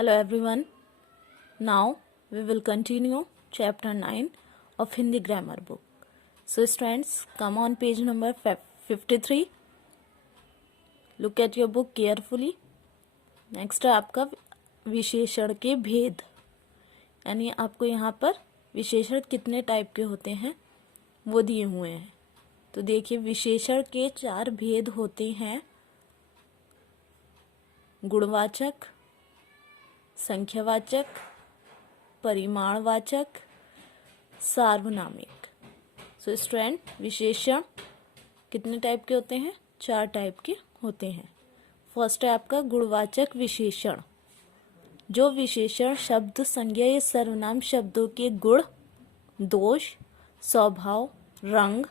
Hello everyone. Now we will continue chapter 9 of Hindi grammar book. So students, come on page number 53. Look at your book carefully. Next है आपका विशेषण के भेद, यानी आपको यहाँ पर विशेषण कितने टाइप के होते हैं वो दिए हुए हैं। तो देखिए, विशेषण के 4 भेद होते हैं: गुणवाचक, संख्यावाचक, परिमाणवाचक, सार्वनामिक। सो स्टूडेंट, विशेषण कितने टाइप के होते हैं? 4 टाइप के होते हैं। फर्स्ट है आपका गुणवाचक विशेषण, जो विशेषण शब्द, संज्ञा या सर्वनाम शब्दों के गुण, दोष, स्वभाव, रंग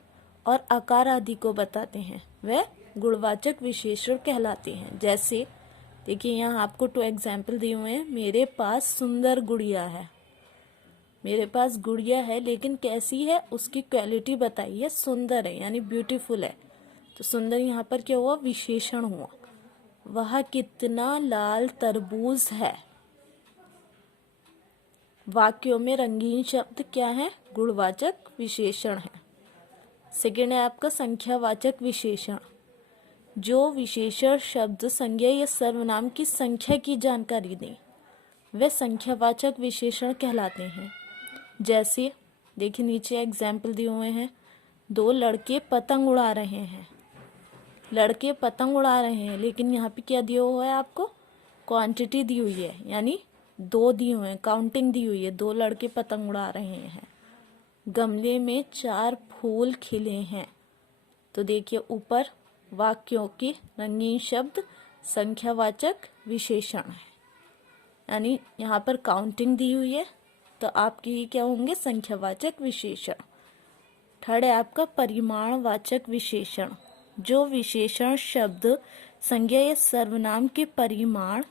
और आकार आदि को बताते हैं, वह गुणवाचक विशेषण कहलाते हैं। जैसे देखिए, यहाँ आपको 2 एग्जाम्पल दिए हुए हैं। मेरे पास सुंदर गुड़िया है। मेरे पास गुड़िया है, लेकिन कैसी है उसकी क्वालिटी बताइए। सुंदर है यानी ब्यूटीफुल है। तो सुंदर यहाँ पर क्या हुआ? विशेषण हुआ। वह कितना लाल तरबूज है। वाक्यों में रंगीन शब्द क्या है? गुणवाचक विशेषण है। सेकेंड है आपका संख्यावाचक विशेषण, जो विशेषण शब्द, संज्ञा या सर्वनाम की संख्या की जानकारी दें, वे संख्यावाचक विशेषण कहलाते हैं। जैसे देखिए, नीचे एग्जाम्पल दिए हुए हैं। 2 लड़के पतंग उड़ा रहे हैं। लड़के पतंग उड़ा रहे हैं, लेकिन यहाँ पे क्या दिया हुआ है आपको? क्वांटिटी दी हुई है, यानी 2 दिए हुए हैं, काउंटिंग दी हुई है। 2 लड़के पतंग उड़ा रहे हैं। गमले में 4 फूल खिले हैं। तो देखिए, ऊपर वाक्यों के रंगीन शब्द संख्यावाचक विशेषण है, यानी यहाँ पर काउंटिंग दी हुई है, तो आपके ये क्या होंगे? संख्यावाचक विशेषण। थर्ड है आपका परिमाणवाचक विशेषण, जो विशेषण शब्द, संज्ञा या सर्वनाम के परिमाण,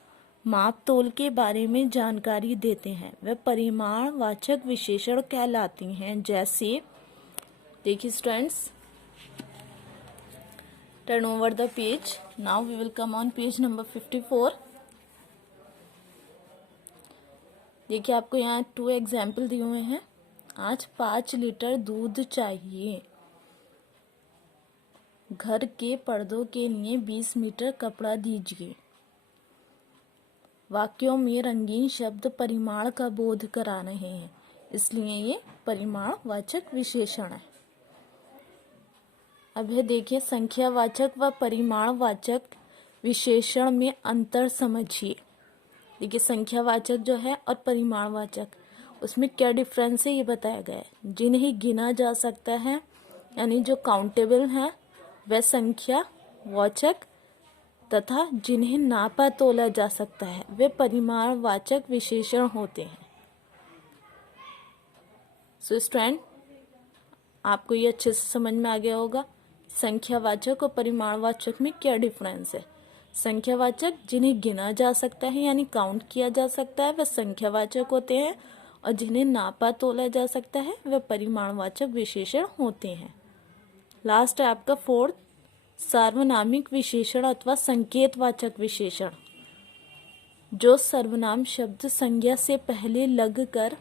माप तोल के बारे में जानकारी देते हैं, वे परिमाणवाचक विशेषण कहलाती हैं। जैसे देखिए students, turn over the page. Now we will come on page number 54. देखिए, आपको यहाँ 2 एग्जाम्पल दिए हुए हैं। आज 5 लीटर दूध चाहिए। घर के पर्दों के लिए 20 मीटर कपड़ा दीजिए। वाक्यों में रंगीन शब्द परिमाण का बोध करा रहे हैं, इसलिए ये परिमाणवाचक विशेषण है। अब है देखिए, संख्यावाचक व परिमाणवाचक विशेषण में अंतर समझिए। देखिए, संख्यावाचक जो है और परिमाणवाचक, उसमें क्या डिफरेंस है ये बताया गया है। जिन्हें गिना जा सकता है, यानी जो काउंटेबल है, वह संख्यावाचक, तथा जिन्हें नापा तोला जा सकता है, वे परिमाणवाचक विशेषण होते हैं। सो स्टूडेंट, आपको ये अच्छे से समझ में आ गया होगा संख्यावाचक और परिमाणवाचक में क्या डिफरेंस है। संख्यावाचक जिन्हें गिना जा सकता है, यानी काउंट किया जा सकता है, वह संख्यावाचक होते हैं, और जिन्हें नापा तोला जा सकता है, वह परिमाणवाचक विशेषण होते हैं। लास्ट है आपका 4th, सार्वनामिक विशेषण अथवा संकेतवाचक विशेषण, जो सर्वनाम शब्द संज्ञा से पहले लगकर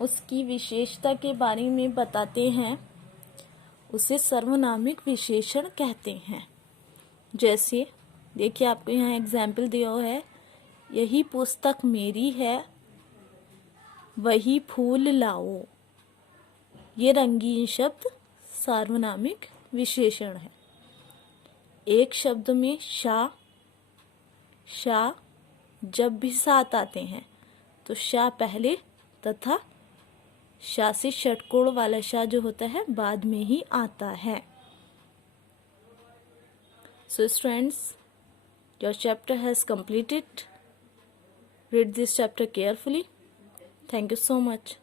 उसकी विशेषता के बारे में बताते हैं, उसे सर्वनामिक विशेषण कहते हैं। जैसे देखिए, आपको यहाँ एग्जाम्पल दिया हुआ है। यही पुस्तक मेरी है, वही फूल लाओ। ये रंगीन शब्द सार्वनामिक विशेषण है। एक शब्द में शा, शा जब भी साथ आते हैं, तो शा पहले तथा शा से षटकोण वाला शा जो होता है बाद में ही आता है। So students, your chapter has completed. Read this chapter carefully. Thank you so much.